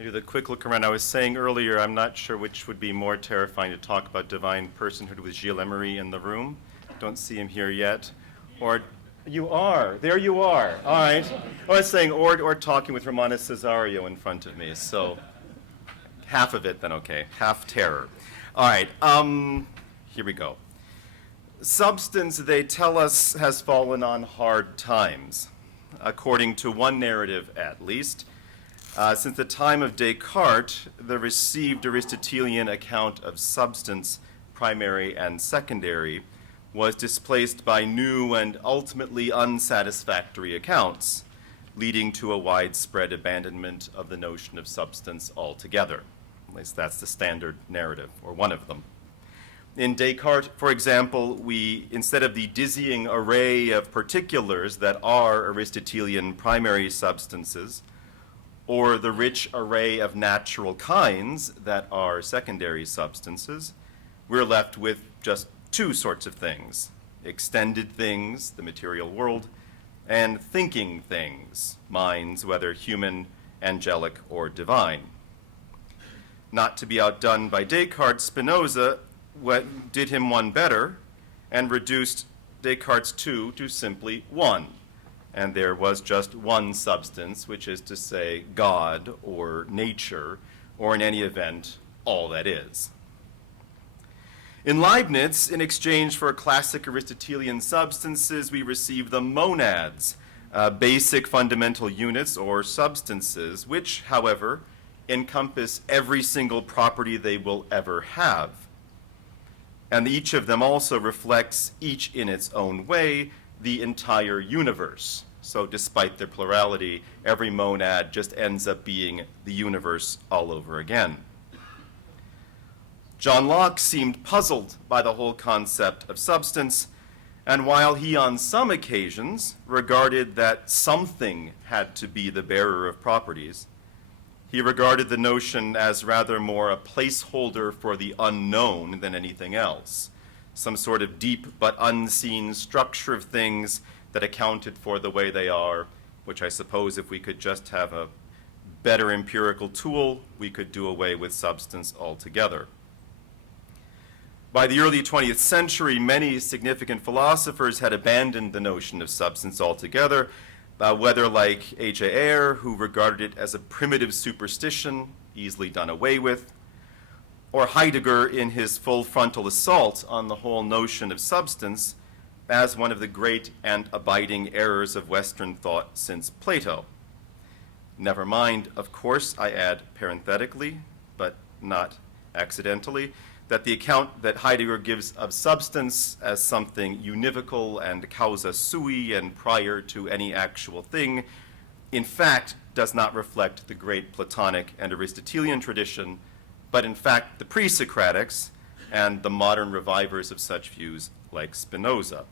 I do the quick look around. I was saying earlier, I'm not sure which would be more terrifying to talk about divine personhood with Gilles Emery in the room. Don't see him here yet. Or you are. There you are. All right. I was saying, or talking with Romana Cesario in front of me. So half of it, then okay. Half terror. All right. Here we go. Substance, they tell us, has fallen on hard times, according to one narrative at least. Since the time of Descartes, the received Aristotelian account of substance, primary and secondary, was displaced by new and ultimately unsatisfactory accounts, leading to a widespread abandonment of the notion of substance altogether. At least that's the standard narrative, or one of them. In Descartes, for example, we, instead of the dizzying array of particulars that are Aristotelian primary substances, or the rich array of natural kinds that are secondary substances, we're left with just two sorts of things: extended things, the material world, and thinking things, minds, whether human, angelic, or divine. Not to be outdone by Descartes, Spinoza did him one better and reduced Descartes' two to simply one. And there was just one substance, which is to say God or nature, or in any event, all that is. In Leibniz, in exchange for classic Aristotelian substances, we receive the monads, basic fundamental units or substances, which, however, encompass every single property they will ever have. And each of them also reflects, each in its own way, the entire universe. So despite their plurality, every monad just ends up being the universe all over again. John Locke seemed puzzled by the whole concept of substance, and while he on some occasions regarded that something had to be the bearer of properties, he regarded the notion as rather more a placeholder for the unknown than anything else, some sort of deep but unseen structure of things that accounted for the way they are, which I suppose if we could just have a better empirical tool, we could do away with substance altogether. By the early 20th century, many significant philosophers had abandoned the notion of substance altogether, whether like A.J. Ayer, who regarded it as a primitive superstition, easily done away with, or Heidegger in his full frontal assault on the whole notion of substance as one of the great and abiding errors of Western thought since Plato. Never mind, of course, I add parenthetically, but not accidentally, that the account that Heidegger gives of substance as something univocal and causa sui and prior to any actual thing, in fact, does not reflect the great Platonic and Aristotelian tradition, but in fact the pre-Socratics and the modern revivers of such views like Spinoza.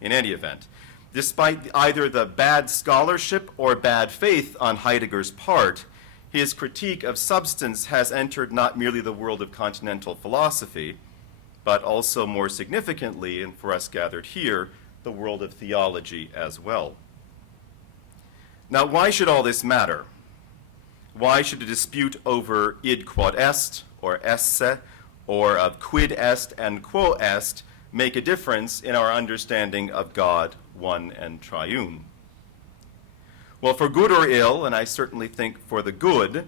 In any event, despite either the bad scholarship or bad faith on Heidegger's part, his critique of substance has entered not merely the world of continental philosophy, but also more significantly, and for us gathered here, the world of theology as well. Now, why should all this matter? Why should a dispute over id quod est, or esse, or of quid est and quo est make a difference in our understanding of God, one and triune? Well, for good or ill, and I certainly think for the good,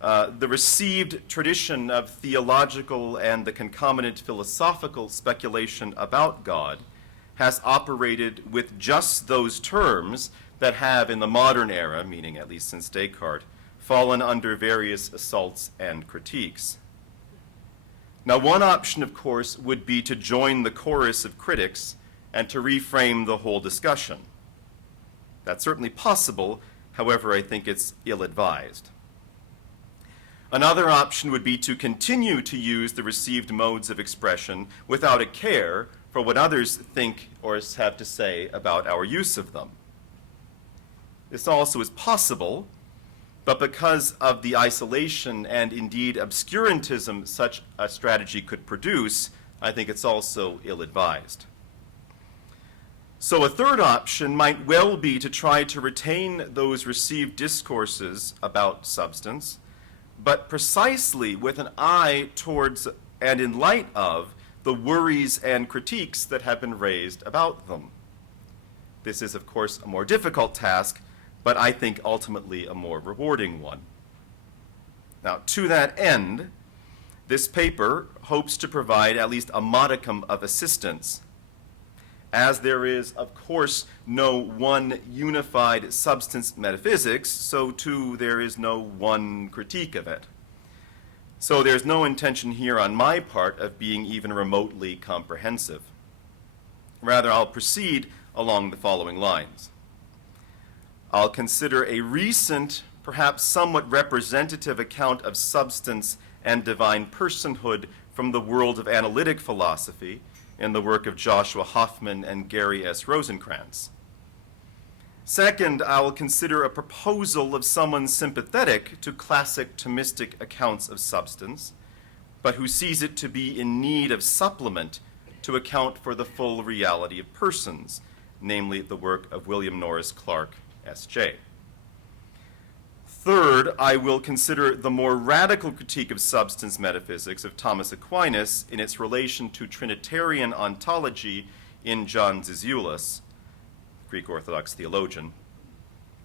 the received tradition of theological and the concomitant philosophical speculation about God has operated with just those terms that have in the modern era, meaning at least since Descartes, fallen under various assaults and critiques. Now, one option, of course, would be to join the chorus of critics and to reframe the whole discussion. That's certainly possible, however, I think it's ill-advised. Another option would be to continue to use the received modes of expression without a care for what others think or have to say about our use of them. This also is possible, but because of the isolation and indeed obscurantism such a strategy could produce, I think it's also ill-advised. So a third option might well be to try to retain those received discourses about substance, but precisely with an eye towards and in light of the worries and critiques that have been raised about them. This is, of course, a more difficult task, but I think ultimately a more rewarding one. Now, to that end, this paper hopes to provide at least a modicum of assistance, as there is, of course, no one unified substance metaphysics, so too there is no one critique of it. So there's no intention here on my part of being even remotely comprehensive. Rather, I'll proceed along the following lines. I'll consider a recent, perhaps somewhat representative account of substance and divine personhood from the world of analytic philosophy in the work of Joshua Hoffman and Gary S. Rosenkranz. Second, I will consider a proposal of someone sympathetic to classic Thomistic accounts of substance, but who sees it to be in need of supplement to account for the full reality of persons, namely the work of William Norris Clark, S.J. Third, I will consider the more radical critique of substance metaphysics of Thomas Aquinas in its relation to Trinitarian ontology in John Zizioulas, Greek Orthodox theologian.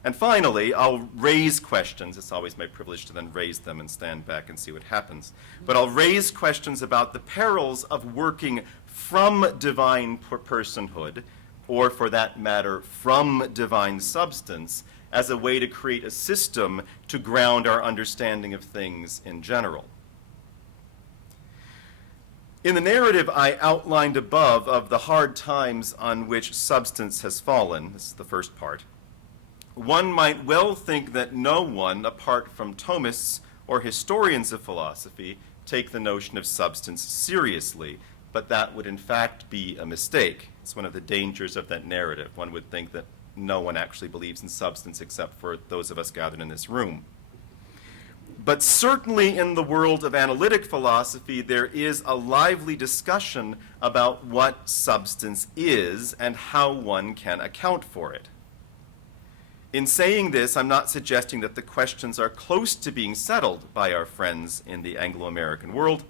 And finally, I'll raise questions. It's always my privilege to then raise them and stand back and see what happens. But I'll raise questions about the perils of working from divine personhood, or for that matter, from divine substance, as a way to create a system to ground our understanding of things in general. In the narrative I outlined above of the hard times on which substance has fallen, this is the first part, one might well think that no one, apart from Thomists or historians of philosophy, take the notion of substance seriously, but that would in fact be a mistake. It's one of the dangers of that narrative. One would think that no one actually believes in substance except for those of us gathered in this room. But certainly in the world of analytic philosophy, there is a lively discussion about what substance is and how one can account for it. In saying this, I'm not suggesting that the questions are close to being settled by our friends in the Anglo-American world,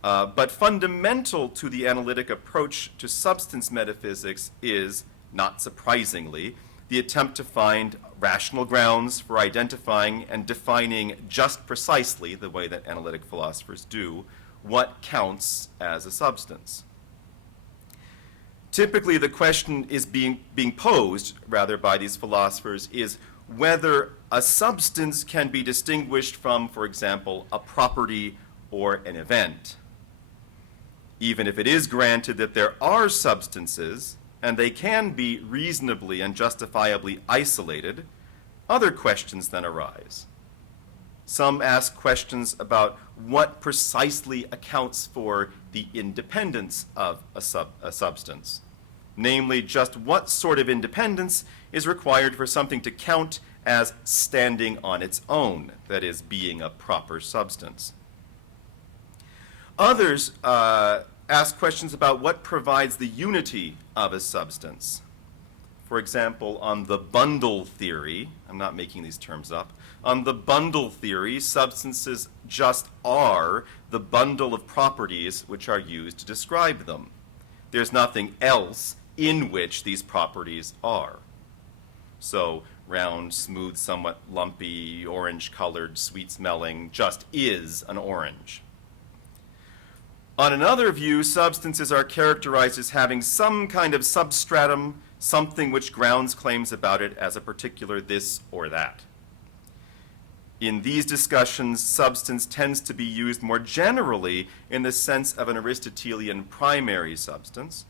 but fundamental to the analytic approach to substance metaphysics is, not surprisingly, the attempt to find rational grounds for identifying and defining just precisely, the way that analytic philosophers do, what counts as a substance. Typically, the question is being posed, rather, by these philosophers is whether a substance can be distinguished from, for example, a property or an event. Even if it is granted that there are substances, and they can be reasonably and justifiably isolated, other questions then arise. Some ask questions about what precisely accounts for the independence of a substance. Namely, just what sort of independence is required for something to count as standing on its own, that is, being a proper substance. Others ask questions about what provides the unity of a substance. For example, on the bundle theory, I'm not making these terms up, on the bundle theory, substances just are the bundle of properties which are used to describe them. There's nothing else in which these properties are. So, round, smooth, somewhat lumpy, orange-colored, sweet-smelling, just is an orange. On another view, substances are characterized as having some kind of substratum, something which grounds claims about it as a particular this or that. In these discussions, substance tends to be used more generally in the sense of an Aristotelian primary substance,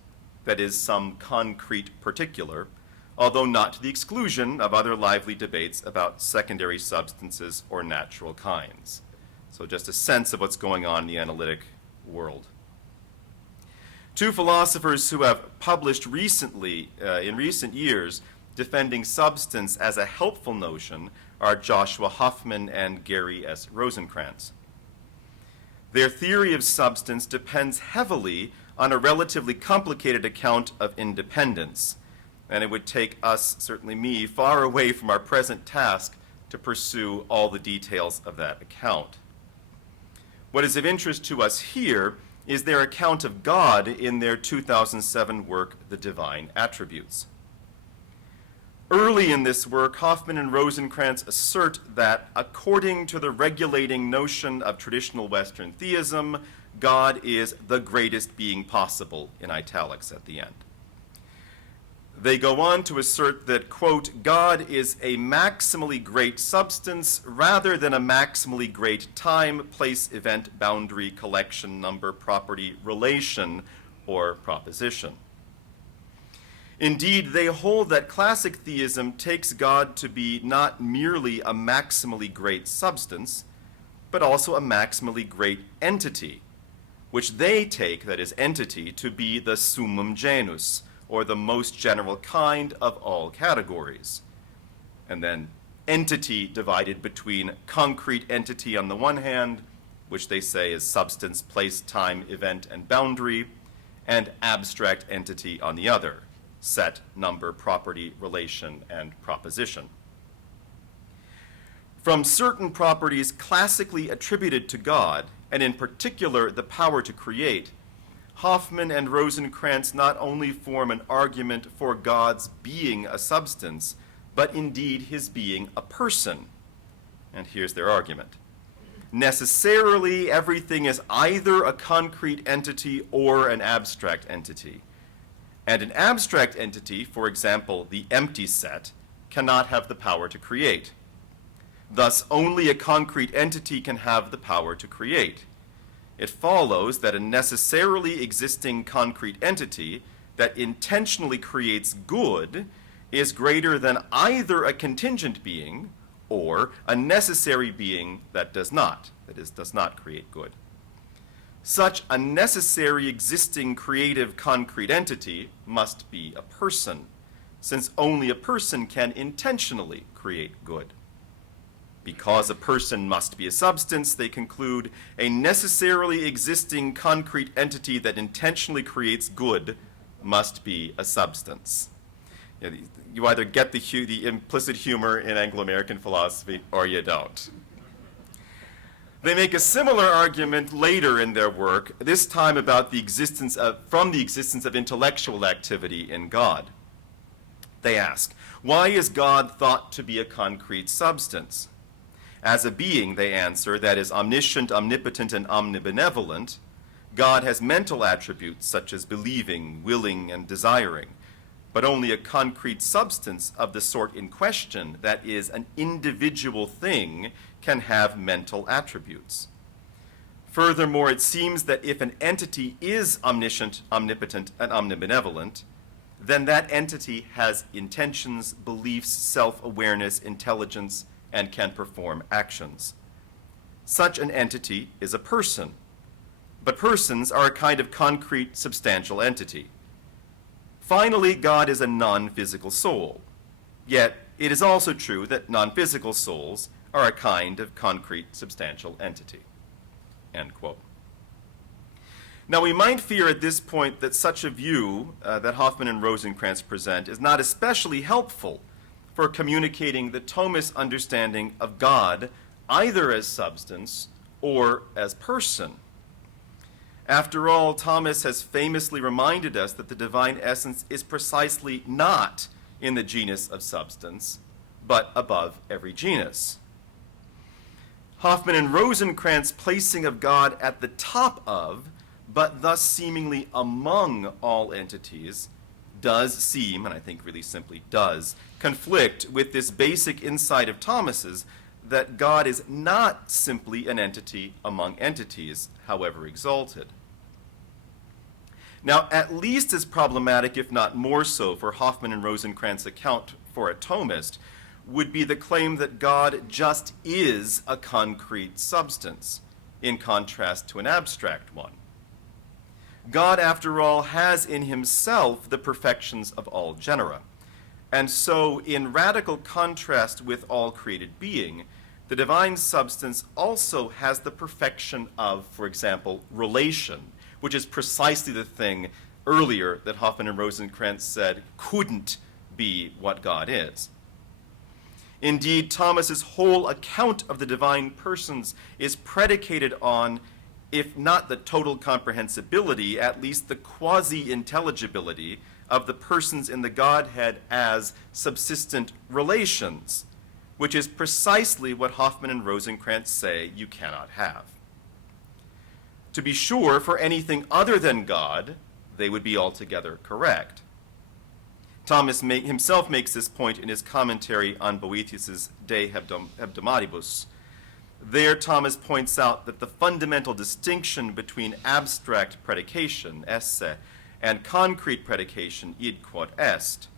that is, some concrete particular, although not to the exclusion of other lively debates about secondary substances or natural kinds. So just a sense of what's going on in the analytic world. Two philosophers who have published recently, in recent years, defending substance as a helpful notion are Joshua Hoffman and Gary S. Rosenkranz. Their theory of substance depends heavily on a relatively complicated account of independence, and it would take us, certainly me, far away from our present task to pursue all the details of that account. What is of interest to us here is their account of God in their 2007 work, The Divine Attributes. Early in this work, Hoffman and Rosenkranz assert that, according to the regulating notion of traditional Western theism, God is the greatest being possible, in italics at the end. They go on to assert that, quote, God is a maximally great substance rather than a maximally great time, place, event, boundary, collection, number, property, relation, or proposition. Indeed, they hold that classic theism takes God to be not merely a maximally great substance, but also a maximally great entity, which they take, that is entity, to be the summum genus, or the most general kind of all categories. And then entity divided between concrete entity on the one hand, which they say is substance, place, time, event, and boundary, and abstract entity on the other, set, number, property, relation, and proposition. From certain properties classically attributed to God, and in particular the power to create, Hoffman and Rosenkranz not only form an argument for God's being a substance, but indeed his being a person. And here's their argument. Necessarily, everything is either a concrete entity or an abstract entity. And an abstract entity, for example, the empty set, cannot have the power to create. Thus, only a concrete entity can have the power to create. It follows that a necessarily existing concrete entity that intentionally creates good is greater than either a contingent being or a necessary being that does not create good. Such a necessary existing creative concrete entity must be a person, since only a person can intentionally create good. Because a person must be a substance, they conclude, a necessarily existing concrete entity that intentionally creates good must be a substance. You either get the implicit humor in Anglo-American philosophy or you don't. They make a similar argument later in their work, this time about the existence of intellectual activity in God. They ask, why is God thought to be a concrete substance? As a being, they answer, that is omniscient, omnipotent, and omnibenevolent, God has mental attributes such as believing, willing, and desiring, but only a concrete substance of the sort in question, that is, an individual thing, can have mental attributes. Furthermore, it seems that if an entity is omniscient, omnipotent, and omnibenevolent, then that entity has intentions, beliefs, self-awareness, intelligence, and can perform actions. Such an entity is a person, but persons are a kind of concrete, substantial entity. Finally, God is a non-physical soul, yet it is also true that non-physical souls are a kind of concrete, substantial entity. End quote. Now, we might fear at this point that such a view that Hoffman and Rosenkranz present is not especially helpful for communicating the Thomist understanding of God either as substance or as person. After all, Thomas has famously reminded us that the divine essence is precisely not in the genus of substance, but above every genus. Hoffman and Rosenkranz placing of God at the top of, but thus seemingly among all entities, does seem, and I think really simply does, conflict with this basic insight of Thomas's that God is not simply an entity among entities, however exalted. Now, at least as problematic, if not more so, for Hoffman and Rosenkranz's account for a Thomist would be the claim that God just is a concrete substance, in contrast to an abstract one. God, after all, has in himself the perfections of all genera. And so, in radical contrast with all created being, the divine substance also has the perfection of, for example, relation, which is precisely the thing earlier that Hoffman and Rosenkranz said couldn't be what God is. Indeed, Thomas's whole account of the divine persons is predicated on, if not the total comprehensibility, at least the quasi-intelligibility of the persons in the Godhead as subsistent relations, which is precisely what Hoffman and Rosenkranz say you cannot have. To be sure, for anything other than God, they would be altogether correct. Thomas himself makes this point in his commentary on Boethius's De Hebdomadibus. There, Thomas points out that the fundamental distinction between abstract predication, esse, and concrete predication, id quod est,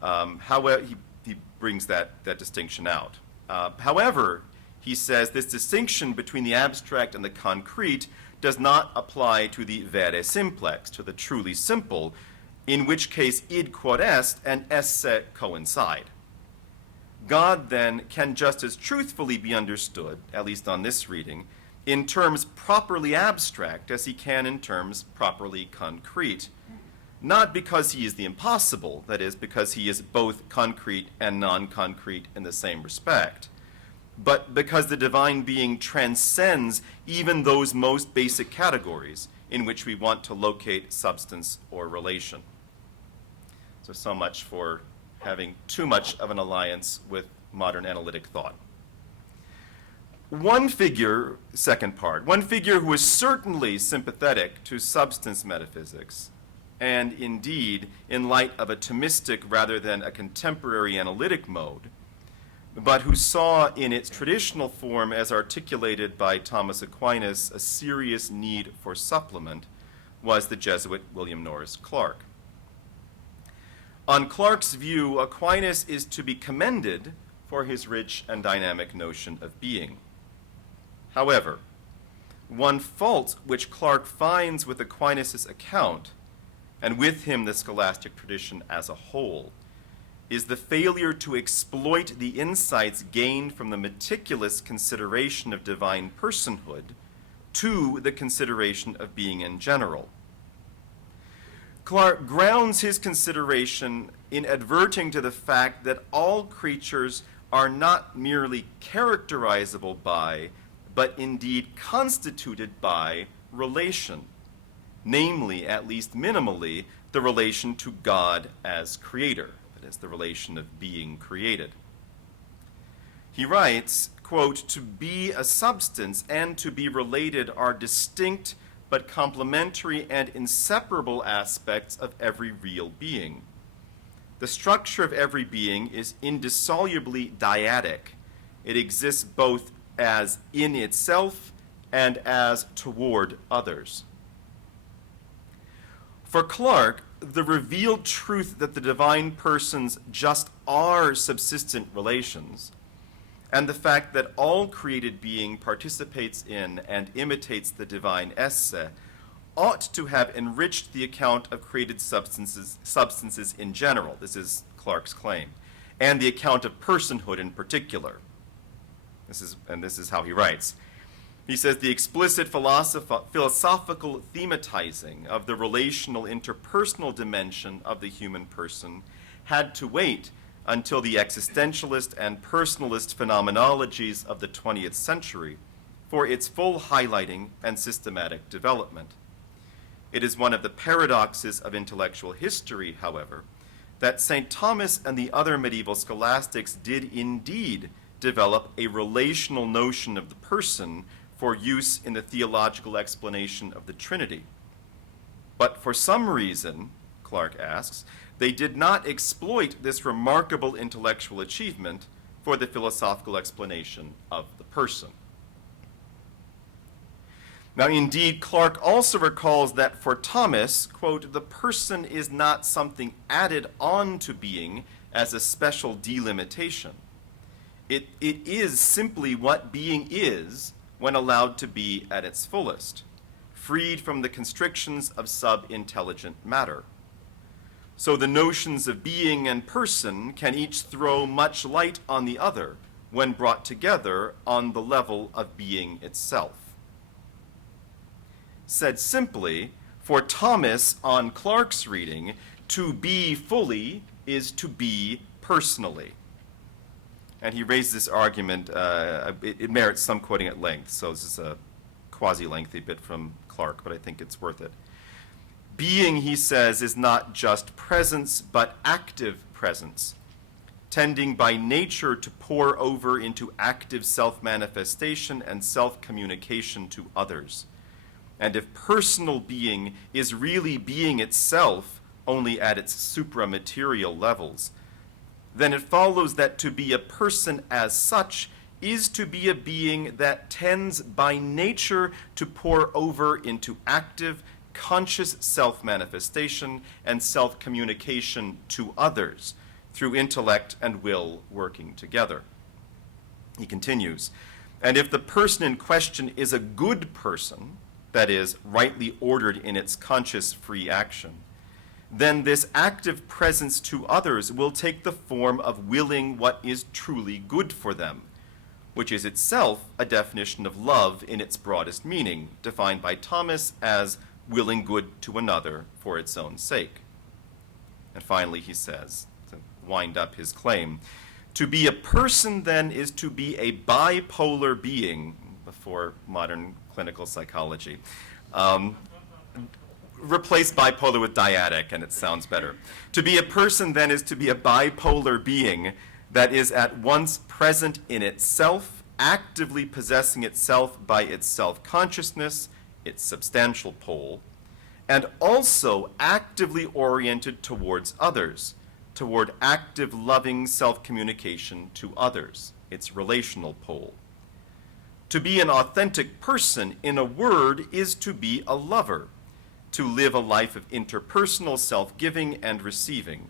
however, he brings that distinction out. However, he says this distinction between the abstract and the concrete does not apply to the vere simplex, to the truly simple, in which case id quod est and esse coincide. God, then, can just as truthfully be understood, at least on this reading, in terms properly abstract as he can in terms properly concrete, not because he is the impossible, that is, because he is both concrete and non-concrete in the same respect, but because the divine being transcends even those most basic categories in which we want to locate substance or relation. So much for having too much of an alliance with modern analytic thought. One figure who is certainly sympathetic to substance metaphysics, and indeed, in light of a Thomistic rather than a contemporary analytic mode, but who saw in its traditional form as articulated by Thomas Aquinas a serious need for supplement, was the Jesuit William Norris Clark. On Clark's view, Aquinas is to be commended for his rich and dynamic notion of being. However, one fault which Clark finds with Aquinas' account, and with him the scholastic tradition as a whole, is the failure to exploit the insights gained from the meticulous consideration of divine personhood to the consideration of being in general. Clark grounds his consideration in adverting to the fact that all creatures are not merely characterizable by, but indeed constituted by, relation, namely, at least minimally, the relation to God as creator, that is, the relation of being created. He writes, quote, "To be a substance and to be related are distinct but complementary and inseparable aspects of every real being. The structure of every being is indissolubly dyadic. It exists both as in itself and as toward others." For Clark, the revealed truth that the divine persons just are subsistent relations, and the fact that all created being participates in and imitates the divine esse, ought to have enriched the account of created substances in general. This is Clark's claim, and the account of personhood in particular. This is how he writes. He says, "The explicit philosophical thematizing of the relational interpersonal dimension of the human person had to wait until the existentialist and personalist phenomenologies of the 20th century for its full highlighting and systematic development. It is one of the paradoxes of intellectual history, however, that St. Thomas and the other medieval scholastics did indeed develop a relational notion of the person for use in the theological explanation of the Trinity. But for some reason," Clark asks, "they did not exploit this remarkable intellectual achievement for the philosophical explanation of the person." Now, indeed, Clark also recalls that for Thomas, quote, "the person is not something added on to being as a special delimitation. It is simply what being is when allowed to be at its fullest, freed from the constrictions of sub-intelligent matter. So the notions of being and person can each throw much light on the other when brought together on the level of being itself." Said simply, for Thomas, on Clark's reading, to be fully is to be personally. And he raises this argument, it merits some quoting at length, so this is a quasi-lengthy bit from Clark, but I think it's worth it. Being, he says, is not just presence, but active presence, tending by nature to pour over into active self-manifestation and self-communication to others. And if personal being is really being itself, only at its supramaterial levels, then it follows that to be a person as such is to be a being that tends by nature to pour over into active, conscious self-manifestation and self-communication to others through intellect and will working together. He continues, and if the person in question is a good person, that is, rightly ordered in its conscious free action, then this active presence to others will take the form of willing what is truly good for them, which is itself a definition of love in its broadest meaning, defined by Thomas as willing good to another for its own sake. And finally, he says, to wind up his claim, to be a person, then, is to be a bipolar being, before modern clinical psychology. Replace bipolar with dyadic, and it sounds better. To be a person, then, is to be a bipolar being that is at once present in itself, actively possessing itself by its self-consciousness, its substantial pole, and also actively oriented towards others, toward active, loving self-communication to others, its relational pole. To be an authentic person, in a word, is to be a lover, to live a life of interpersonal self-giving and receiving.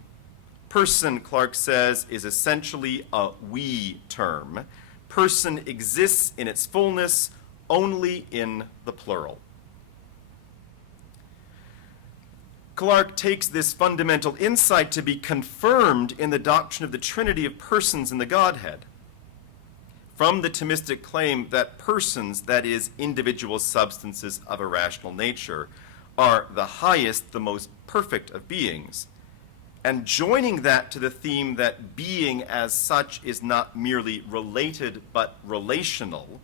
Person, Clark says, is essentially a we term. Person exists in its fullness only in the plural. Clark takes this fundamental insight to be confirmed in the doctrine of the Trinity of persons in the Godhead, from the Thomistic claim that persons, that is, individual substances of a rational nature, are the highest, the most perfect of beings, and joining that to the theme that being as such is not merely related but relational,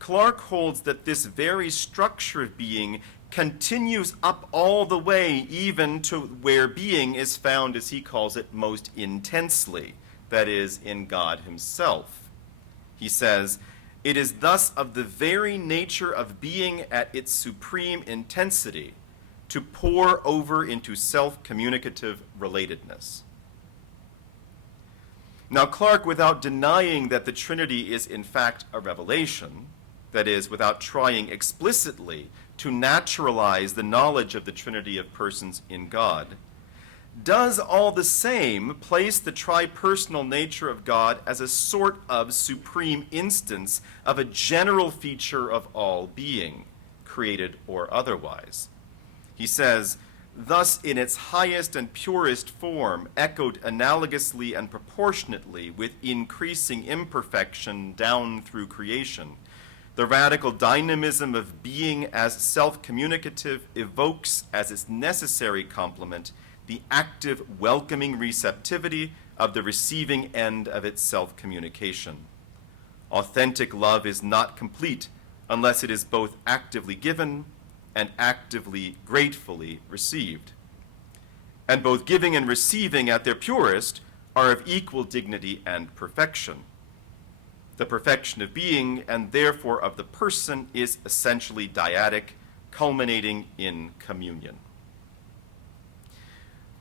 Clark holds that this very structure of being continues up all the way even to where being is found, as he calls it, most intensely, that is, in God himself. He says, it is thus of the very nature of being at its supreme intensity to pour over into self-communicative relatedness. Now, Clark, without denying that the Trinity is in fact a revelation, that is, without trying explicitly to naturalize the knowledge of the Trinity of persons in God, does all the same place the tripersonal nature of God as a sort of supreme instance of a general feature of all being, created or otherwise. He says, thus in its highest and purest form, echoed analogously and proportionately with increasing imperfection down through creation, the radical dynamism of being as self-communicative evokes as its necessary complement the active, welcoming receptivity of the receiving end of its self-communication. Authentic love is not complete unless it is both actively given and actively, gratefully received. And both giving and receiving at their purest are of equal dignity and perfection. The perfection of being, and therefore of the person, is essentially dyadic, culminating in communion.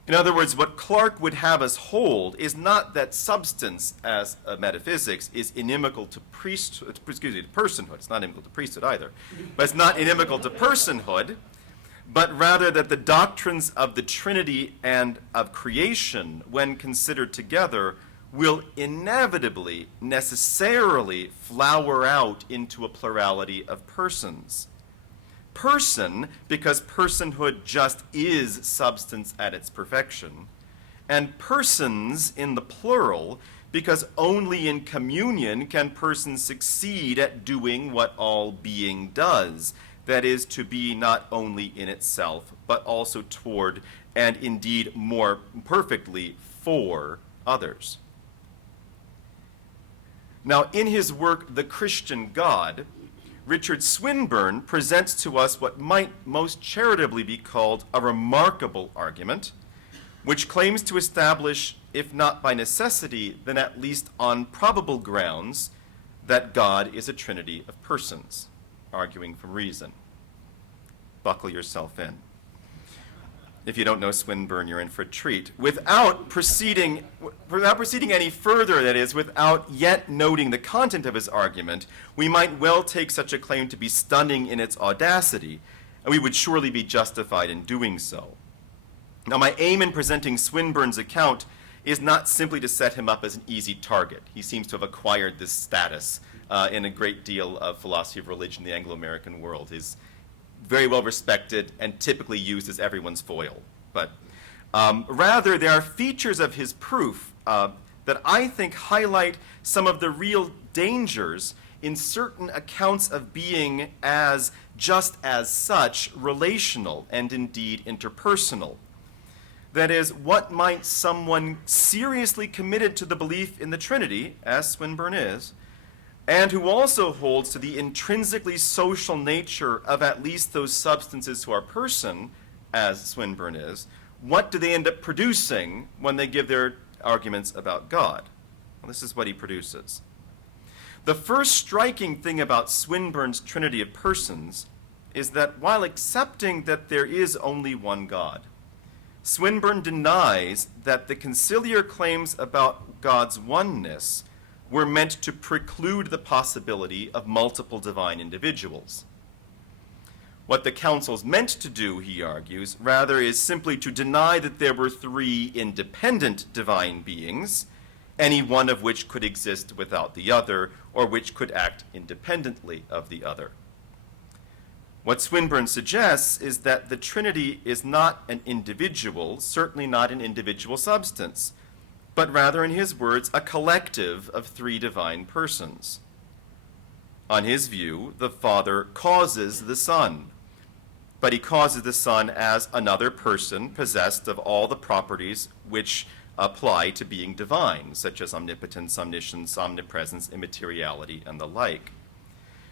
In other words, what Clark would have us hold is not that substance as a metaphysics is inimical to personhood. It's not inimical to priesthood either. But it's not inimical to personhood, but rather that the doctrines of the Trinity and of creation, when considered together, will inevitably, necessarily flower out into a plurality of persons. Person, because personhood just is substance at its perfection, and persons in the plural, because only in communion can persons succeed at doing what all being does, that is, to be not only in itself, but also toward, and indeed more perfectly for others. Now, in his work, The Christian God, Richard Swinburne presents to us what might most charitably be called a remarkable argument, which claims to establish, if not by necessity, then at least on probable grounds, that God is a trinity of persons, arguing from reason. Buckle yourself in. If you don't know Swinburne, you're in for a treat. Without proceeding any further, that is, without yet noting the content of his argument, we might well take such a claim to be stunning in its audacity, and we would surely be justified in doing so. Now, my aim in presenting Swinburne's account is not simply to set him up as an easy target. He seems to have acquired this status in a great deal of philosophy of religion in the Anglo-American world. He's very well respected and typically used as everyone's foil. But rather, there are features of his proof that I think highlight some of the real dangers in certain accounts of being as, just as such, relational and indeed interpersonal. That is, what might someone seriously committed to the belief in the Trinity, as Swinburne is, and who also holds to the intrinsically social nature of at least those substances to our person, as Swinburne is, what do they end up producing when they give their arguments about God? Well, this is what he produces. The first striking thing about Swinburne's Trinity of Persons is that while accepting that there is only one God, Swinburne denies that the conciliar claims about God's oneness were meant to preclude the possibility of multiple divine individuals. What the councils meant to do, he argues, rather is simply to deny that there were three independent divine beings, any one of which could exist without the other, or which could act independently of the other. What Swinburne suggests is that the Trinity is not an individual, certainly not an individual substance, but rather, in his words, a collective of three divine persons. On his view, the Father causes the Son, but he causes the Son as another person possessed of all the properties which apply to being divine, such as omnipotence, omniscience, omnipresence, immateriality, and the like.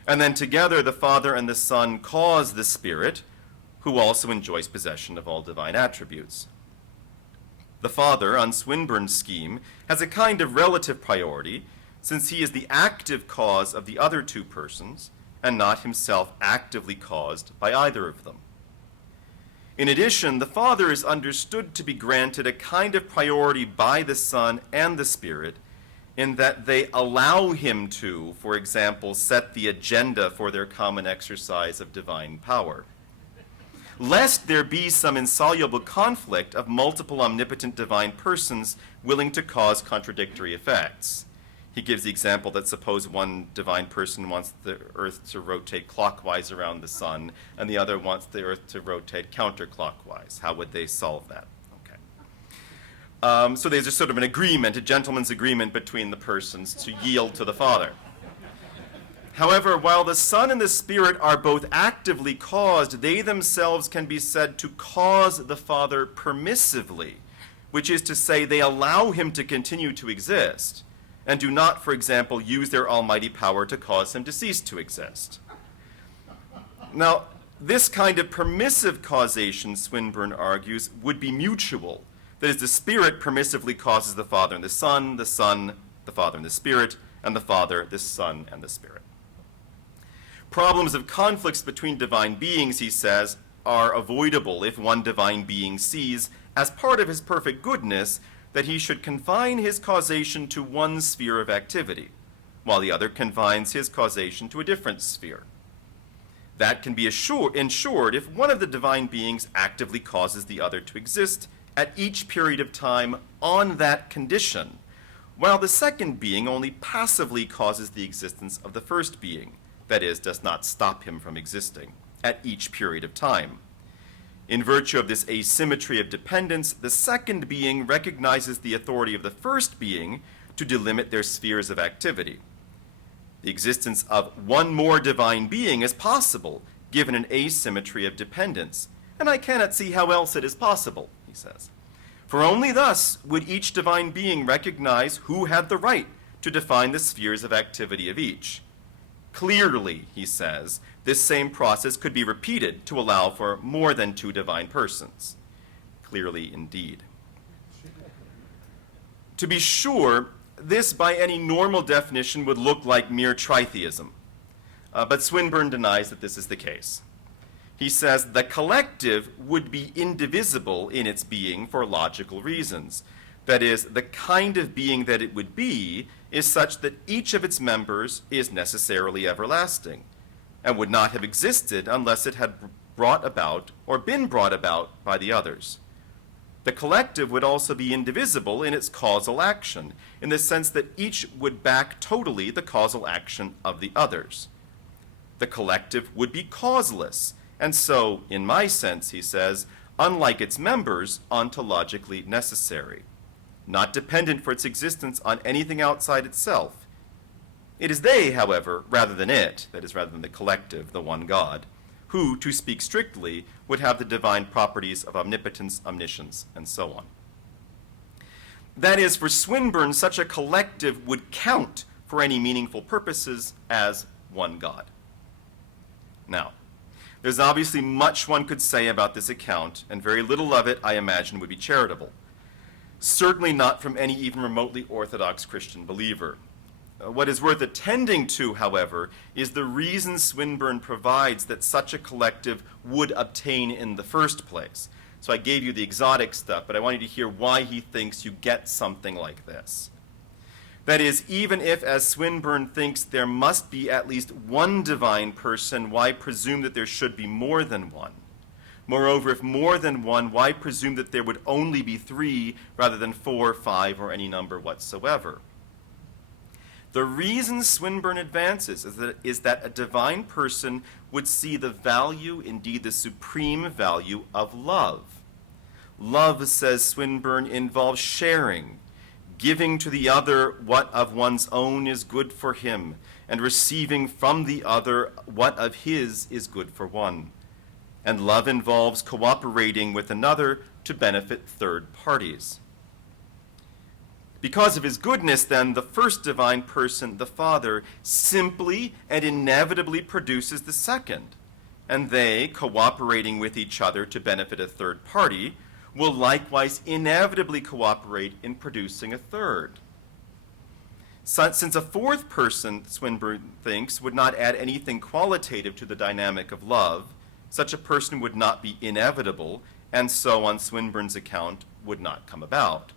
And then together, the Father and the Son cause the Spirit, who also enjoys possession of all divine attributes. The Father, on Swinburne's scheme, has a kind of relative priority, since he is the active cause of the other two persons, and not himself actively caused by either of them. In addition, the Father is understood to be granted a kind of priority by the Son and the Spirit, in that they allow him to, for example, set the agenda for their common exercise of divine power, lest there be some insoluble conflict of multiple omnipotent divine persons willing to cause contradictory effects. He gives the example that suppose one divine person wants the earth to rotate clockwise around the sun, and the other wants the earth to rotate counterclockwise. How would they solve that? Okay. So there's a sort of an agreement, a gentleman's agreement between the persons to yield to the Father. However, while the Son and the Spirit are both actively caused, they themselves can be said to cause the Father permissively, which is to say they allow him to continue to exist, and do not, for example, use their almighty power to cause him to cease to exist. Now, this kind of permissive causation, Swinburne argues, would be mutual. That is, the Spirit permissively causes the Father and the Son, the Father and the Spirit, and the Father, the Son, and the Spirit. Problems of conflicts between divine beings, he says, are avoidable if one divine being sees, as part of his perfect goodness, that he should confine his causation to one sphere of activity, while the other confines his causation to a different sphere. That can be ensured if one of the divine beings actively causes the other to exist at each period of time on that condition, while the second being only passively causes the existence of the first being, that is, does not stop him from existing at each period of time. In virtue of this asymmetry of dependence, the second being recognizes the authority of the first being to delimit their spheres of activity. The existence of one more divine being is possible, given an asymmetry of dependence, and I cannot see how else it is possible, he says. For only thus would each divine being recognize who had the right to define the spheres of activity of each. Clearly, he says, this same process could be repeated to allow for more than two divine persons. Clearly indeed. To be sure, this by any normal definition would look like mere tritheism. But Swinburne denies that this is the case. He says the collective would be indivisible in its being for logical reasons. That is, the kind of being that it would be is such that each of its members is necessarily everlasting and would not have existed unless it had brought about or been brought about by the others. The collective would also be indivisible in its causal action, in the sense that each would back totally the causal action of the others. The collective would be causeless, and so, in my sense, he says, unlike its members, ontologically necessary, not dependent for its existence on anything outside itself. It is they, however, rather than it, that is, rather than the collective, the one God, who, to speak strictly, would have the divine properties of omnipotence, omniscience, and so on. That is, for Swinburne, such a collective would count for any meaningful purposes as one God. Now, there's obviously much one could say about this account, and very little of it, I imagine, would be charitable. Certainly not from any even remotely orthodox Christian believer. What is worth attending to, however, is the reason Swinburne provides that such a collective would obtain in the first place. So I gave you the exotic stuff, but I want you to hear why he thinks you get something like this. That is, even if, as Swinburne thinks, there must be at least one divine person, why presume that there should be more than one? Moreover, if more than one, why presume that there would only be three rather than 4, 5, or any number whatsoever? The reason Swinburne advances is that a divine person would see the value, indeed the supreme value, of love. Love, says Swinburne, involves sharing, giving to the other what of one's own is good for him, and receiving from the other what of his is good for one. And love involves cooperating with another to benefit third parties. Because of his goodness, then, the first divine person, the Father, simply and inevitably produces the second. And they, cooperating with each other to benefit a third party, will likewise inevitably cooperate in producing a third. Since a fourth person, Swinburne thinks, would not add anything qualitative to the dynamic of love, such a person would not be inevitable, and so, on Swinburne's account, would not come about.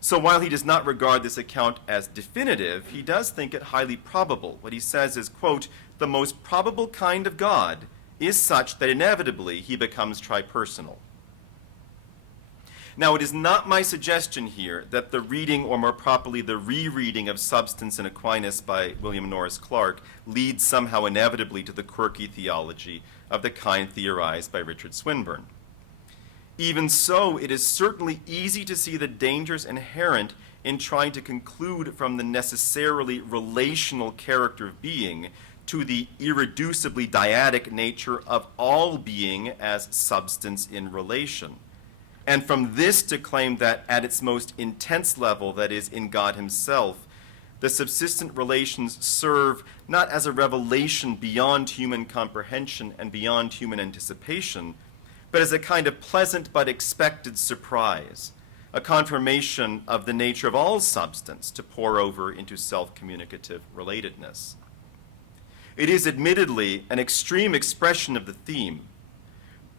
So while he does not regard this account as definitive, he does think it highly probable. What he says is, quote, the most probable kind of God is such that inevitably he becomes tripersonal. Now, it is not my suggestion here that the reading, or more properly the rereading of Substance in Aquinas by William Norris Clark leads somehow inevitably to the quirky theology of the kind theorized by Richard Swinburne. Even so, it is certainly easy to see the dangers inherent in trying to conclude from the necessarily relational character of being to the irreducibly dyadic nature of all being as substance in relation. And from this to claim that at its most intense level, that is, in God himself, the subsistent relations serve not as a revelation beyond human comprehension and beyond human anticipation, but as a kind of pleasant but expected surprise, a confirmation of the nature of all substance to pour over into self-communicative relatedness. It is admittedly an extreme expression of the theme,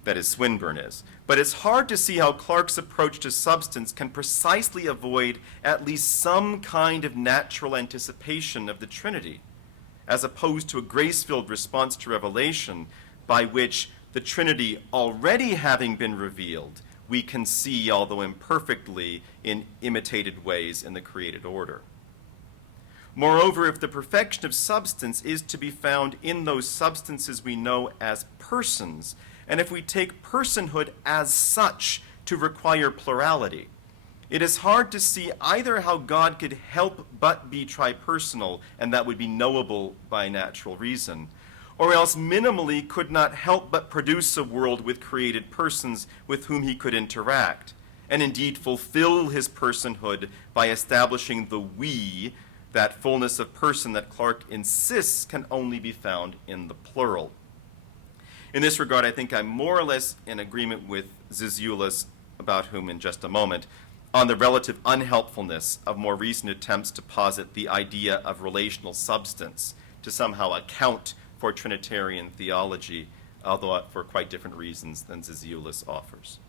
that is, Swinburne is, but it's hard to see how Clark's approach to substance can precisely avoid at least some kind of natural anticipation of the Trinity, as opposed to a grace-filled response to revelation by which the Trinity already having been revealed, we can see, although imperfectly, in imitated ways in the created order. Moreover, if the perfection of substance is to be found in those substances we know as persons, and if we take personhood as such to require plurality, it is hard to see either how God could help but be tripersonal, and that would be knowable by natural reason, or else minimally could not help but produce a world with created persons with whom he could interact, and indeed fulfill his personhood by establishing the we, that fullness of person that Clark insists can only be found in the plural. In this regard, I think I'm more or less in agreement with Zizioulas, about whom in just a moment, on the relative unhelpfulness of more recent attempts to posit the idea of relational substance to somehow account for Trinitarian theology, although for quite different reasons than Zizioulas offers.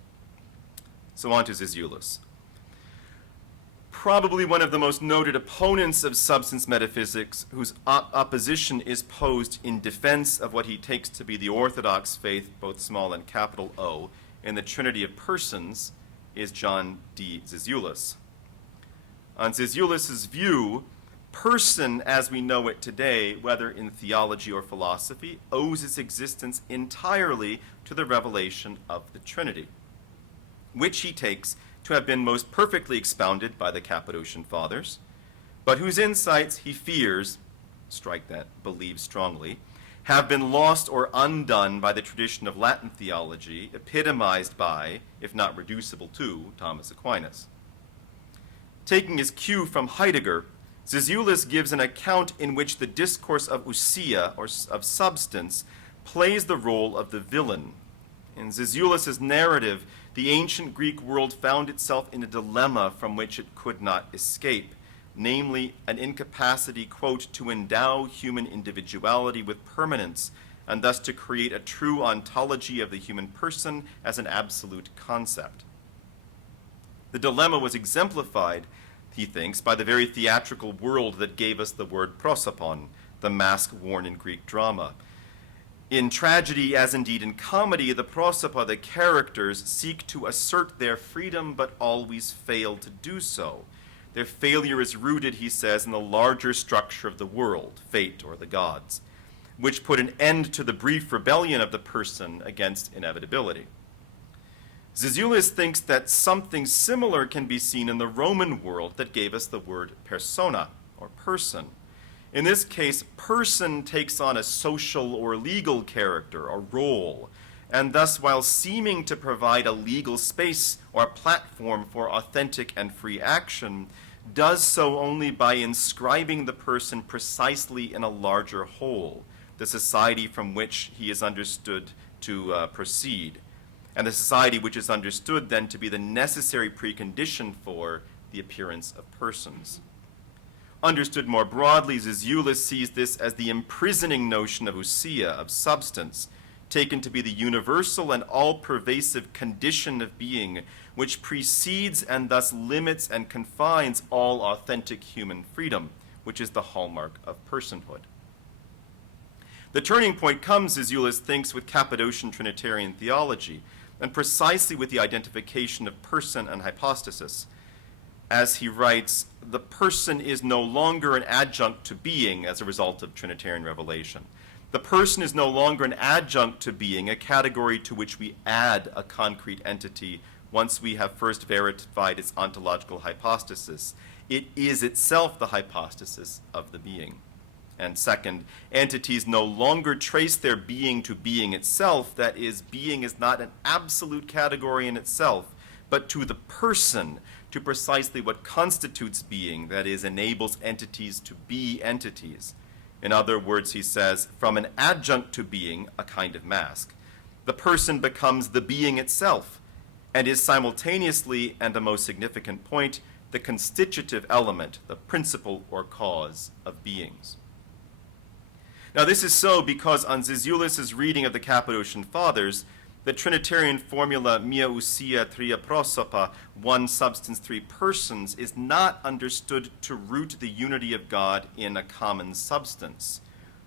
So on to Zizioulas. Probably one of the most noted opponents of substance metaphysics, whose opposition is posed in defense of what he takes to be the orthodox faith, both small and capital O, in the Trinity of persons, is John D. Zizioulas. On Zizioulas's view, person as we know it today, whether in theology or philosophy, owes its existence entirely to the revelation of the Trinity, which he takes to have been most perfectly expounded by the Cappadocian Fathers, but whose insights he fears, strike that, believes strongly, have been lost or undone by the tradition of Latin theology, epitomized by, if not reducible to, Thomas Aquinas. Taking his cue from Heidegger, Zizioulas gives an account in which the discourse of ousia, or of substance, plays the role of the villain. In Zizioulas's narrative, the ancient Greek world found itself in a dilemma from which it could not escape, namely an incapacity, quote, to endow human individuality with permanence, and thus to create a true ontology of the human person as an absolute concept. The dilemma was exemplified, he thinks, by the very theatrical world that gave us the word prosopon, the mask worn in Greek drama. In tragedy, as indeed in comedy, the prosopa, the characters, seek to assert their freedom but always fail to do so. Their failure is rooted, he says, in the larger structure of the world, fate or the gods, which put an end to the brief rebellion of the person against inevitability. Zizioulas thinks that something similar can be seen in the Roman world that gave us the word persona, or person. In this case, person takes on a social or legal character, a role, and thus, while seeming to provide a legal space or platform for authentic and free action, does so only by inscribing the person precisely in a larger whole, the society from which he is understood to proceed, and the society which is understood then to be the necessary precondition for the appearance of persons. Understood more broadly, Zizioulas sees this as the imprisoning notion of ousia, of substance, taken to be the universal and all-pervasive condition of being, which precedes and thus limits and confines all authentic human freedom, which is the hallmark of personhood. The turning point comes, Zizioulas thinks, with Cappadocian Trinitarian theology, and precisely with the identification of person and hypostasis. As he writes, the person is no longer an adjunct to being as a result of Trinitarian revelation. The person is no longer an adjunct to being, a category to which we add a concrete entity once we have first verified its ontological hypostasis. It is itself the hypostasis of the being. And second, entities no longer trace their being to being itself, that is, being is not an absolute category in itself, but to the person, to precisely what constitutes being, that is, enables entities to be entities. In other words, he says, from an adjunct to being, a kind of mask, the person becomes the being itself, and is simultaneously, and a most significant point, the constitutive element, the principle or cause of beings. Now this is so because on Zizioulas's reading of the Cappadocian Fathers, the Trinitarian formula mia ousia tria prosopa, one substance, three persons, is not understood to root the unity of God in a common substance,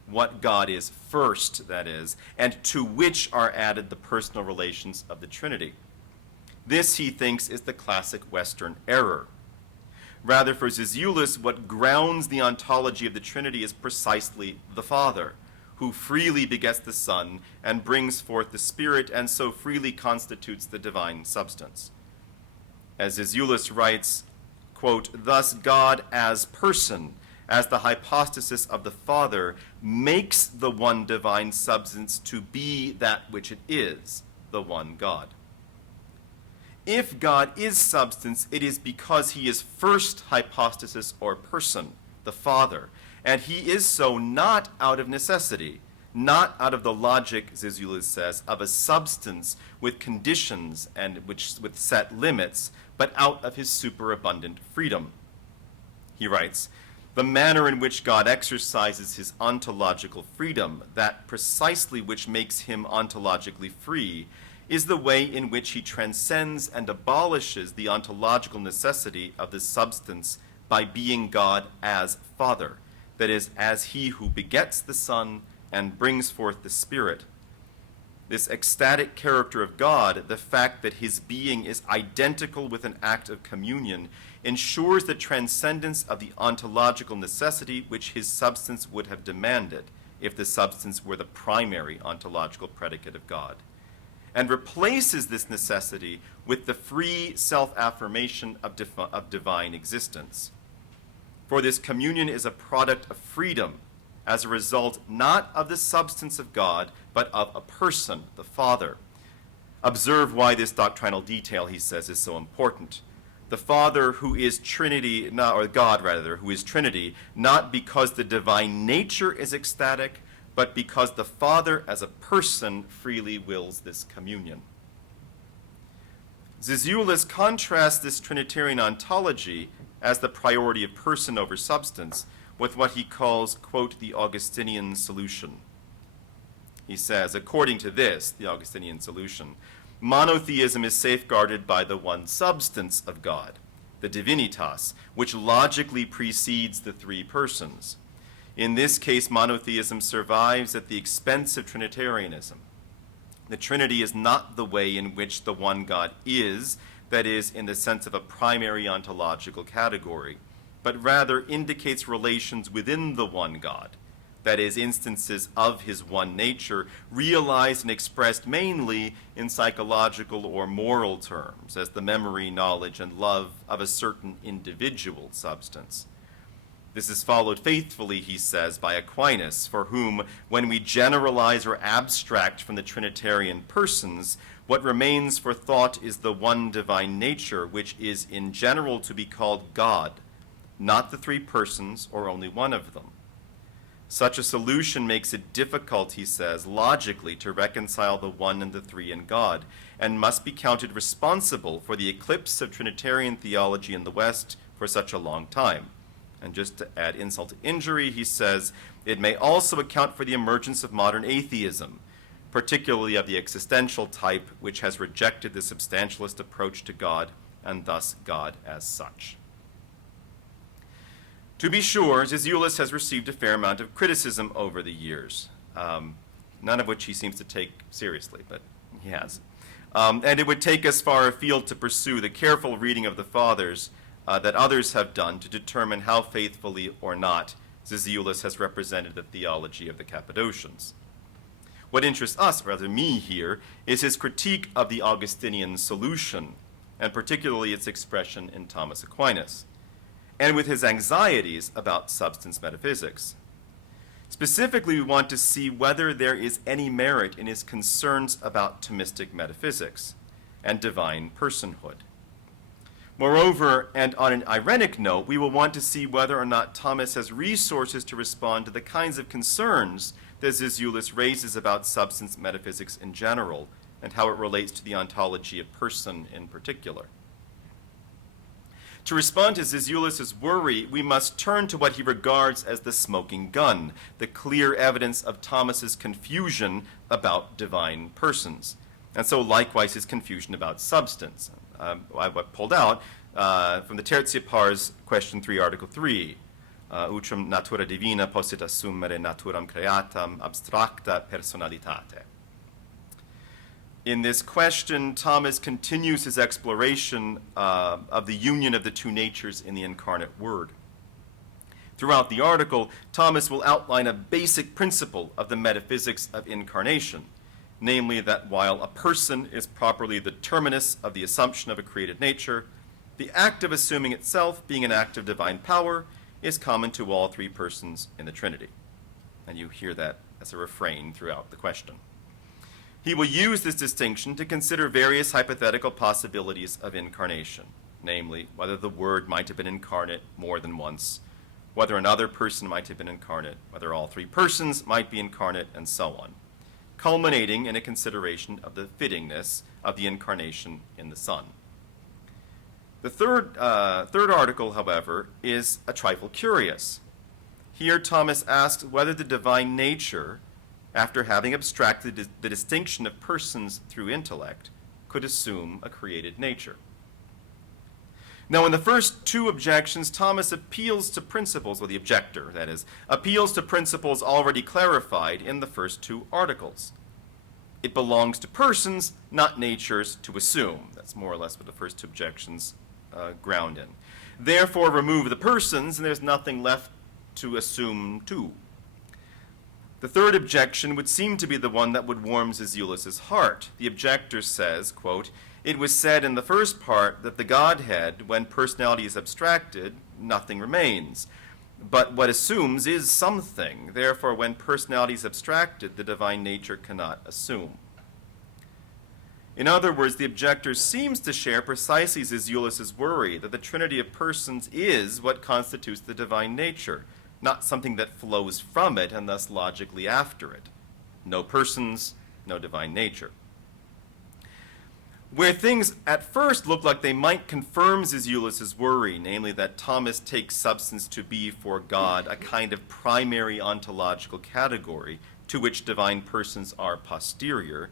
what God is first, that is, and to which are added the personal relations of the Trinity. This, he thinks, is the classic Western error. Rather, for Zizioulas, what grounds the ontology of the Trinity is precisely the Father, who freely begets the Son and brings forth the Spirit, and so freely constitutes the divine substance. As Zizioulas writes, quote, thus God as person, as the hypostasis of the Father, makes the one divine substance to be that which it is, the one God. If God is substance, it is because he is first hypostasis or person, the Father, and he is so not out of necessity, not out of the logic, Zizioulas says, of a substance with conditions and with set limits, but out of his superabundant freedom. He writes, the manner in which God exercises his ontological freedom, that precisely which makes him ontologically free, is the way in which he transcends and abolishes the ontological necessity of the substance by being God as Father, that is, as he who begets the Son and brings forth the Spirit. This ecstatic character of God, the fact that his being is identical with an act of communion, ensures the transcendence of the ontological necessity which his substance would have demanded if the substance were the primary ontological predicate of God, and replaces this necessity with the free self-affirmation of divine existence. For this communion is a product of freedom, as a result not of the substance of God, but of a person, the Father. Observe why this doctrinal detail, he says, is so important. The Father who is Trinity, or God rather, who is Trinity, not because the divine nature is ecstatic, but because the Father as a person freely wills this communion. Zizioulas contrasts this Trinitarian ontology as the priority of person over substance with what he calls, quote, the Augustinian solution. He says, according to this, the Augustinian solution, monotheism is safeguarded by the one substance of God, the divinitas, which logically precedes the three persons. In this case, monotheism survives at the expense of Trinitarianism. The Trinity is not the way in which the one God is, that is, in the sense of a primary ontological category, but rather indicates relations within the one God, that is, instances of his one nature, realized and expressed mainly in psychological or moral terms, as the memory, knowledge, and love of a certain individual substance. This is followed faithfully, he says, by Aquinas, for whom, when we generalize or abstract from the Trinitarian persons, what remains for thought is the one divine nature, which is in general to be called God, not the three persons or only one of them. Such a solution makes it difficult, he says, logically to reconcile the one and the three in God, and must be counted responsible for the eclipse of Trinitarian theology in the West for such a long time. And just to add insult to injury, he says, it may also account for the emergence of modern atheism, particularly of the existential type, which has rejected the substantialist approach to God, and thus God as such. To be sure, Zizioulas has received a fair amount of criticism over the years, none of which he seems to take seriously, but he has. And it would take us far afield to pursue the careful reading of the Fathers that others have done to determine how faithfully or not Zizioulas has represented the theology of the Cappadocians. What interests us, rather me here, is his critique of the Augustinian solution, and particularly its expression in Thomas Aquinas, and with his anxieties about substance metaphysics. Specifically, we want to see whether there is any merit in his concerns about Thomistic metaphysics and divine personhood. Moreover, and on an ironic note, we will want to see whether or not Thomas has resources to respond to the kinds of concerns that Zizioulas raises about substance metaphysics in general, and how it relates to the ontology of person in particular. To respond to Zizioulas' worry, we must turn to what he regards as the smoking gun, the clear evidence of Thomas's confusion about divine persons, and so likewise his confusion about substance. I pulled out from the Tertia Pars, question 3, article 3, utrum natura divina possit assumere naturam creatam abstracta personalitate. In this question, Thomas continues his exploration of the union of the two natures in the incarnate Word. Throughout the article, Thomas will outline a basic principle of the metaphysics of incarnation, namely that while a person is properly the terminus of the assumption of a created nature, the act of assuming itself, being an act of divine power, is common to all three persons in the Trinity. And you hear that as a refrain throughout the question. He will use this distinction to consider various hypothetical possibilities of incarnation, namely, whether the Word might have been incarnate more than once, whether another person might have been incarnate, whether all three persons might be incarnate, and so on, culminating in a consideration of the fittingness of the incarnation in the Son. The third article, however, is a trifle curious. Here Thomas asks whether the divine nature, after having abstracted the distinction of persons through intellect, could assume a created nature. Now, in the first two objections, Thomas appeals to principles, or the objector, that is, appeals to principles already clarified in the first two articles. It belongs to persons, not natures, to assume. That's more or less what the first two objections ground in. Therefore, remove the persons, and there's nothing left to assume too. The third objection would seem to be the one that would warm Zizioulas' heart. The objector says, quote, "It was said in the first part that the Godhead, when personality is abstracted, nothing remains. But what assumes is something. Therefore, when personality is abstracted, the divine nature cannot assume." In other words, the objector seems to share precisely Zizioulas' worry that the trinity of persons is what constitutes the divine nature, not something that flows from it and thus logically after it. No persons, no divine nature. Where things at first look like they might confirm Zizioulas' worry, namely that Thomas takes substance to be for God a kind of primary ontological category to which divine persons are posterior,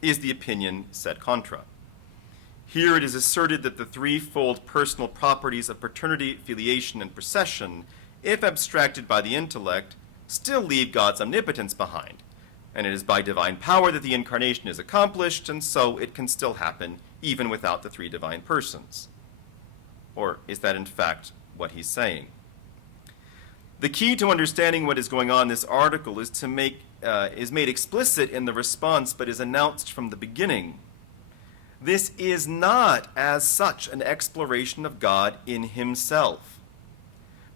is the opinion sed contra. Here it is asserted that the threefold personal properties of paternity, filiation, and procession, if abstracted by the intellect, still leave God's omnipotence behind. And it is by divine power that the incarnation is accomplished, and so it can still happen even without the three divine persons. Or is that in fact what he's saying? The key to understanding what is going on in this article is made explicit in the response, but is announced from the beginning. This is not, as such, an exploration of God in himself,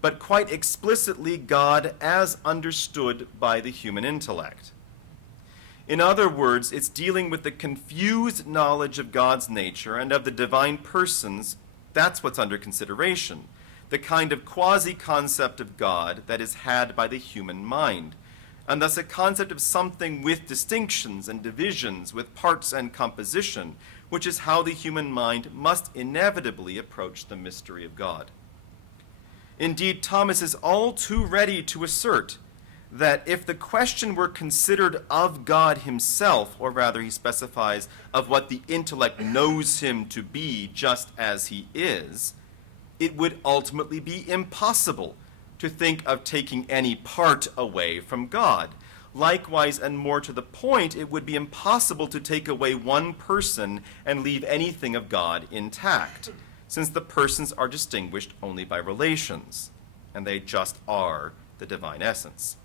but quite explicitly God as understood by the human intellect. In other words, it's dealing with the confused knowledge of God's nature and of the divine persons. That's what's under consideration, the kind of quasi-concept of God that is had by the human mind, and thus a concept of something with distinctions and divisions, with parts and composition, which is how the human mind must inevitably approach the mystery of God. Indeed, Thomas is all too ready to assert that if the question were considered of God himself, or rather he specifies of what the intellect knows him to be just as he is, it would ultimately be impossible to think of taking any part away from God. Likewise, and more to the point, it would be impossible to take away one person and leave anything of God intact, since the persons are distinguished only by relations, and they just are the divine essence.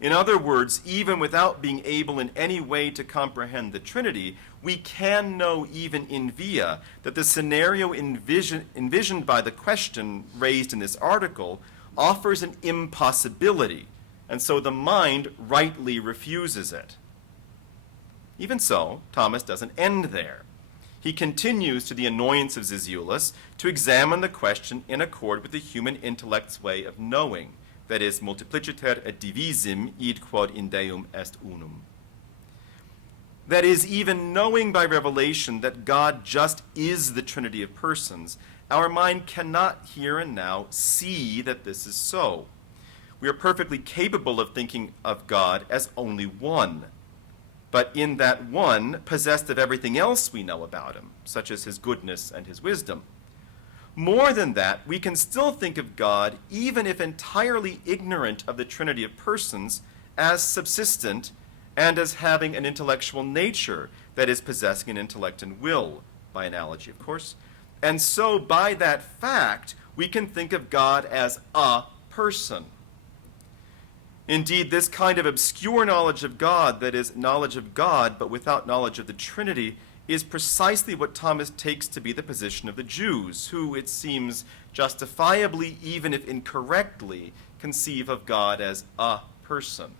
In other words, even without being able in any way to comprehend the Trinity, we can know even in via that the scenario envisioned by the question raised in this article offers an impossibility, and so the mind rightly refuses it. Even so, Thomas doesn't end there. He continues, to the annoyance of Zizioulas, to examine the question in accord with the human intellect's way of knowing, that is, multipliciter et divisim id quod in Deum est unum. That is, even knowing by revelation that God just is the Trinity of persons, our mind cannot here and now see that this is so. We are perfectly capable of thinking of God as only one, but in that one possessed of everything else we know about him, such as his goodness and his wisdom. More than that, we can still think of God, even if entirely ignorant of the Trinity of persons, as subsistent and as having an intellectual nature, that is, possessing an intellect and will, by analogy, of course. And so, by that fact, we can think of God as a person. Indeed, this kind of obscure knowledge of God, that is, knowledge of God but without knowledge of the Trinity, is precisely what Thomas takes to be the position of the Jews, who, it seems, justifiably, even if incorrectly, conceive of God as a person.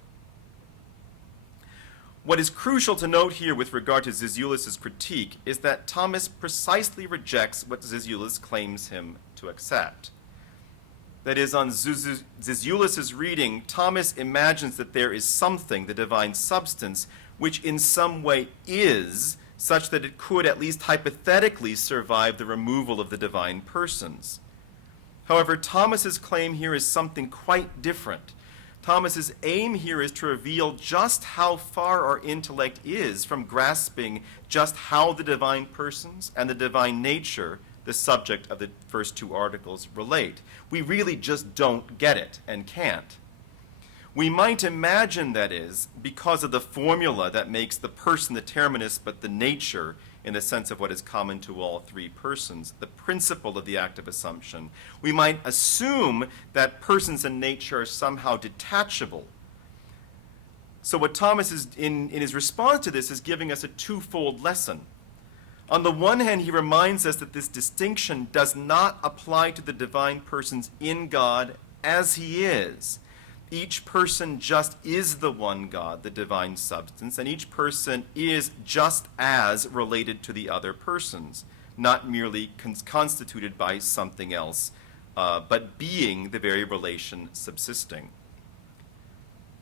What is crucial to note here with regard to Zizioulas' critique is that Thomas precisely rejects what Zizioulas claims him to accept. That is, on Zizioulas' reading, Thomas imagines that there is something, the divine substance, which in some way is such that it could at least hypothetically survive the removal of the divine persons. However, Thomas's claim here is something quite different. Thomas's aim here is to reveal just how far our intellect is from grasping just how the divine persons and the divine nature, the subject of the first two articles, relate. We really just don't get it and can't. We might imagine, that is, because of the formula that makes the person the terminus but the nature, in the sense of what is common to all three persons, the principle of the active assumption, we might assume that persons and nature are somehow detachable. So what Thomas is, in his response to this, is giving us a twofold lesson. On the one hand, he reminds us that this distinction does not apply to the divine persons in God as he is. Each person just is the one God, the divine substance, and each person is just as related to the other persons, not merely constituted by something else, but being the very relation subsisting.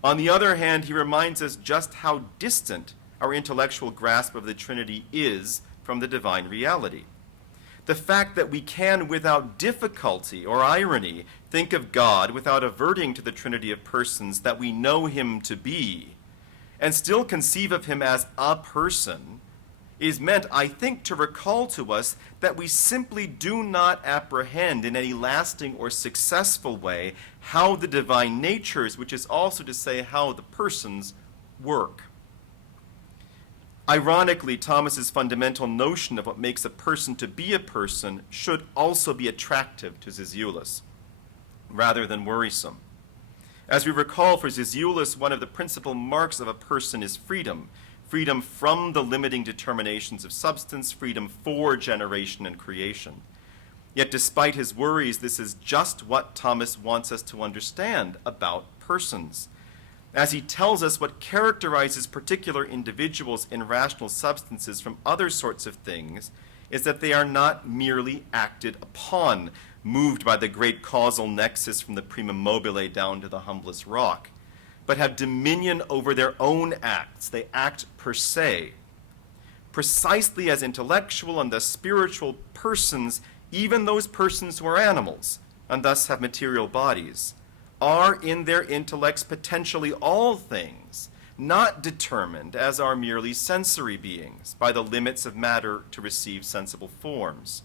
On the other hand, he reminds us just how distant our intellectual grasp of the Trinity is from the divine reality. The fact that we can, without difficulty or irony, think of God without averting to the Trinity of persons that we know him to be, and still conceive of him as a person, is meant, I think, to recall to us that we simply do not apprehend in any lasting or successful way how the divine natures, which is also to say how the persons, work. Ironically, Thomas's fundamental notion of what makes a person to be a person should also be attractive to Zizioulas, rather than worrisome. As we recall, for Zizioulas, one of the principal marks of a person is freedom, freedom from the limiting determinations of substance, freedom for generation and creation. Yet despite his worries, this is just what Thomas wants us to understand about persons, as he tells us what characterizes particular individuals in rational substances from other sorts of things is that they are not merely acted upon, moved by the great causal nexus from the primum mobile down to the humblest rock, but have dominion over their own acts. They act per se. Precisely as intellectual and thus spiritual persons, even those persons who are animals and thus have material bodies, are in their intellects potentially all things, not determined, as are merely sensory beings, by the limits of matter to receive sensible forms.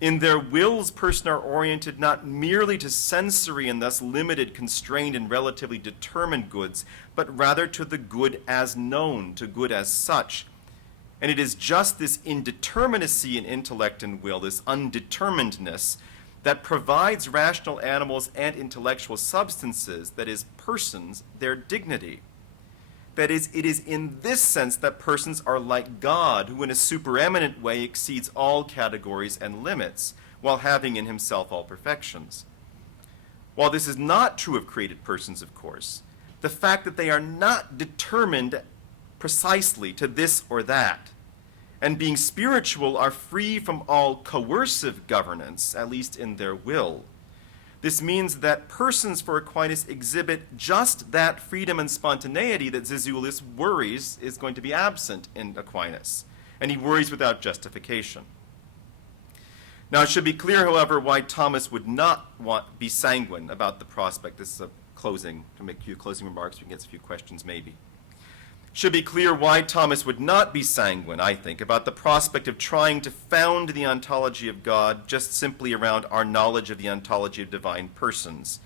In their wills, persons are oriented not merely to sensory and thus limited, constrained, and relatively determined goods, but rather to the good as known, to good as such. And it is just this indeterminacy in intellect and will, this undeterminedness, that provides rational animals and intellectual substances, that is, persons, their dignity. That is, it is in this sense that persons are like God, who in a supereminent way exceeds all categories and limits, while having in himself all perfections. While this is not true of created persons, of course, the fact that they are not determined precisely to this or that, and being spiritual are free from all coercive governance, at least in their will. This means that persons for Aquinas exhibit just that freedom and spontaneity that Zizioulas worries is going to be absent in Aquinas, and he worries without justification. Now, it should be clear, however, why Thomas would not be sanguine about the prospect. This is a closing, to make a few closing remarks. We can get a few questions, maybe. Should be clear why Thomas would not be sanguine, I think, about the prospect of trying to found the ontology of God just simply around our knowledge of the ontology of divine persons,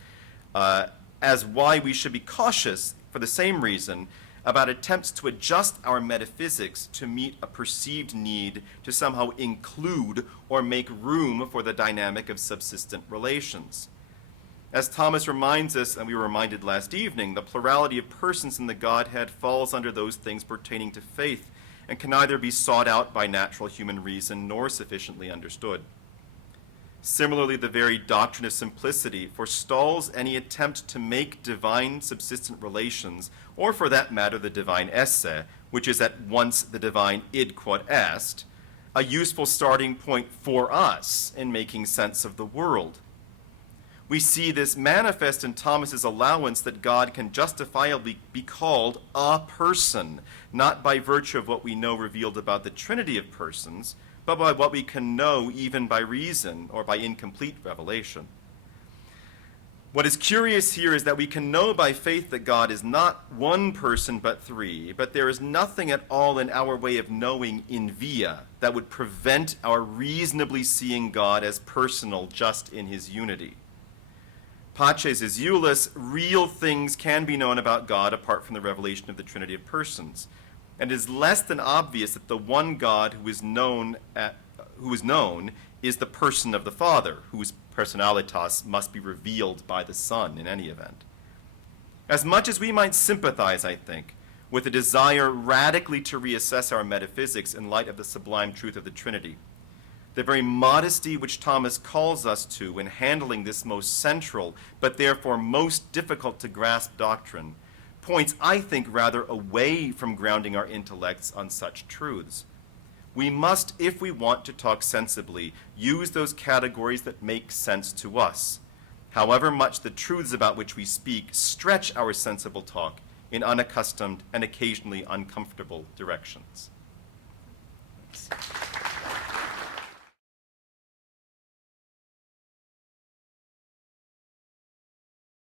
as why we should be cautious, for the same reason, about attempts to adjust our metaphysics to meet a perceived need to somehow include or make room for the dynamic of subsistent relations. As Thomas reminds us, and we were reminded last evening, the plurality of persons in the Godhead falls under those things pertaining to faith and can neither be sought out by natural human reason nor sufficiently understood. Similarly, the very doctrine of simplicity forestalls any attempt to make divine subsistent relations, or for that matter, the divine esse, which is at once the divine id quod est, a useful starting point for us in making sense of the world. We see this manifest in Thomas's allowance that God can justifiably be called a person, not by virtue of what we know revealed about the Trinity of persons, but by what we can know even by reason or by incomplete revelation. What is curious here is that we can know by faith that God is not one person but three, but there is nothing at all in our way of knowing in via that would prevent our reasonably seeing God as personal just in his unity. Pace Zizioulas, real things can be known about God apart from the revelation of the Trinity of persons. And it is less than obvious that the one God who is known is the person of the Father, whose personalitas must be revealed by the Son in any event. As much as we might sympathize, I think, with a desire radically to reassess our metaphysics in light of the sublime truth of the Trinity, the very modesty which Thomas calls us to in handling this most central, but therefore most difficult to grasp doctrine, points, I think, rather away from grounding our intellects on such truths. We must, if we want to talk sensibly, use those categories that make sense to us, however much the truths about which we speak stretch our sensible talk in unaccustomed and occasionally uncomfortable directions. Thanks.